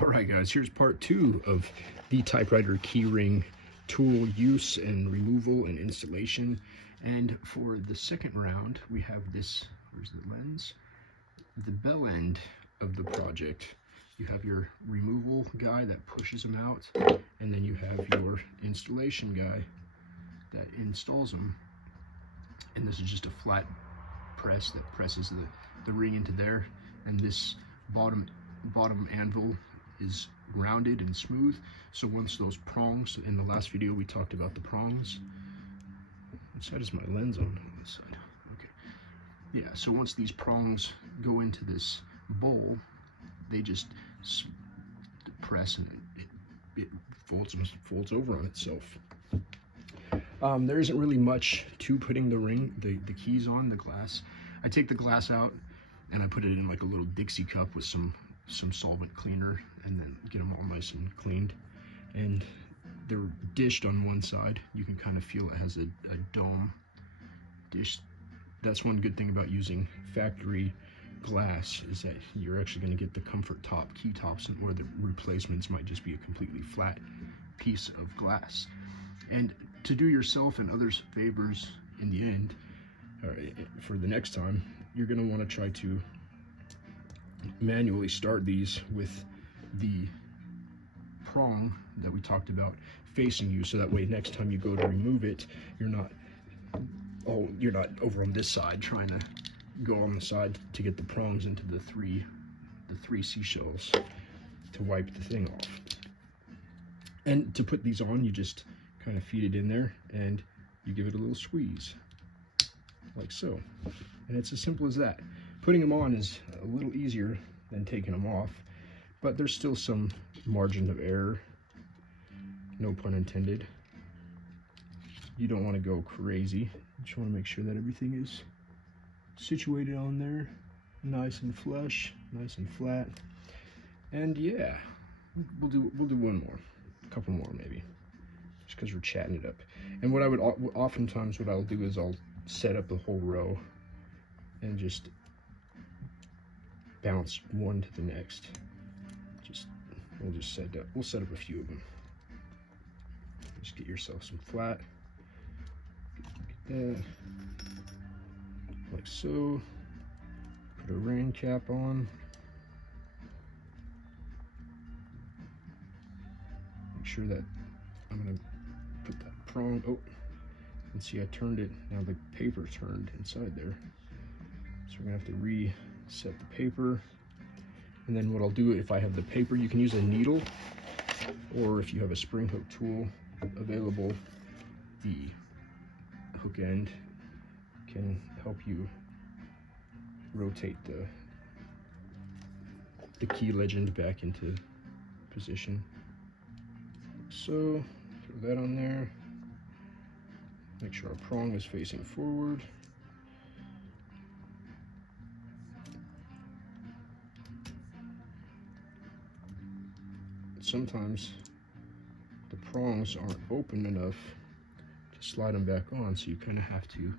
Alright guys, here's part 2 of the typewriter keyring tool use and removal and installation. And for the second round, we have this, where's the lens? The bell end of the project. You have your removal guy that pushes them out, and then you have your installation guy that installs them. And this is just a flat press that presses the ring into there, and this bottom anvil is rounded and smooth. So once those prongs, in the last video we talked about the prongs. What side is my lens on this side? Okay. Yeah, so once these prongs go into this bowl, they just press and it folds over on itself. There isn't really much to putting the keys on the glass. I take the glass out and I put it in like a little Dixie cup with some solvent cleaner, and then get them all nice and cleaned. And they're dished on one side. You can kind of feel it has a dome dish. That's one good thing about using factory glass, is that you're actually going to get the comfort top key tops, where the replacements might just be a completely flat piece of glass. And to do yourself and others favors in the end, for the next time, you're going to want to try to manually start these with the prong that we talked about facing you, so that way next time you go to remove it, you're not over on this side trying to go on the side to get the prongs into the three seashells to wipe the thing off. And to put these on, you just kind of feed it in there and you give it a little squeeze like so, and it's as simple as that. Putting them on is a little easier than taking them off, but there's still some margin of error, no pun intended. You don't want to go crazy. You just want to make sure that everything is situated on there, nice and flush, nice and flat. And yeah, we'll do one more, a couple more maybe, just because we're chatting it up. And what I would oftentimes what I'll do is I'll set up the whole row and just bounce one to the next. We'll set up a few of them. Just get yourself some flat, get that, like so. Put a rain cap on. Make sure that I'm gonna put that prong. Oh, and see, I turned it. Now the paper turned inside there, so we're gonna have to reset the paper. And then what I'll do, if I have the paper, you can use a needle, or if you have a spring hook tool available, the hook end can help you rotate the key legend back into position. So throw that on there. Make sure our prong is facing forward. Sometimes the prongs aren't open enough to slide them back on, so you kind of have to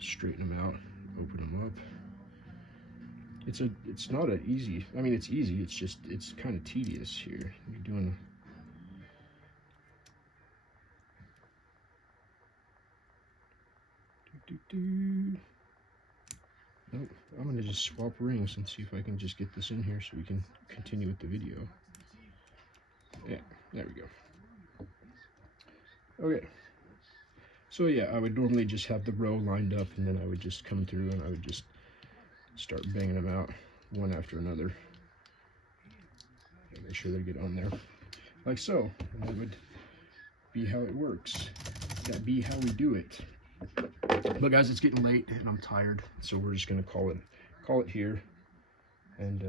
straighten them out, open them up. It's not an easy, I mean, it's easy, it's kind of tedious here. You're doing Nope, I'm gonna just swap rings and see if I can just get this in here so we can continue with the video. Yeah, there we go. Okay, so yeah, I would normally just have the row lined up, and then I would just come through and I would just start banging them out one after another. Make sure they get on there, like so. And that would be how it works. That'd be how we do it. But guys, it's getting late and I'm tired, so we're just gonna call it here. And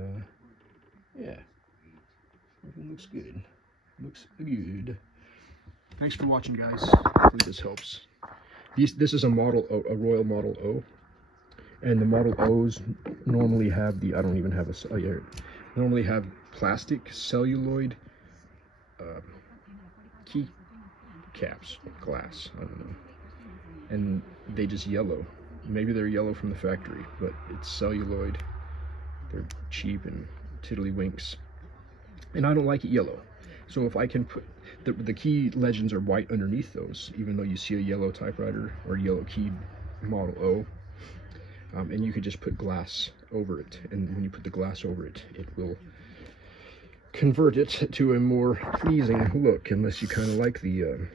yeah, everything looks good. Looks good. Thanks for watching, guys. Hopefully this helps. This is a Royal Model O, and the Model O's normally have the, I don't even have a, normally have plastic celluloid key caps, glass, I don't know, and they just yellow. Maybe they're yellow from the factory, but it's celluloid. They're cheap and tiddlywinks. and I don't like it yellow. So if I can put the key legends are white underneath those, even though you see a yellow typewriter or yellow key model O, and you could just put glass over it, and when you put the glass over it, it will convert it to a more pleasing look, unless you kind of like the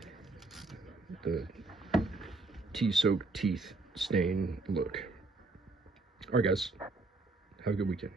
tea-soaked teeth stain look. All right, guys, have a good weekend.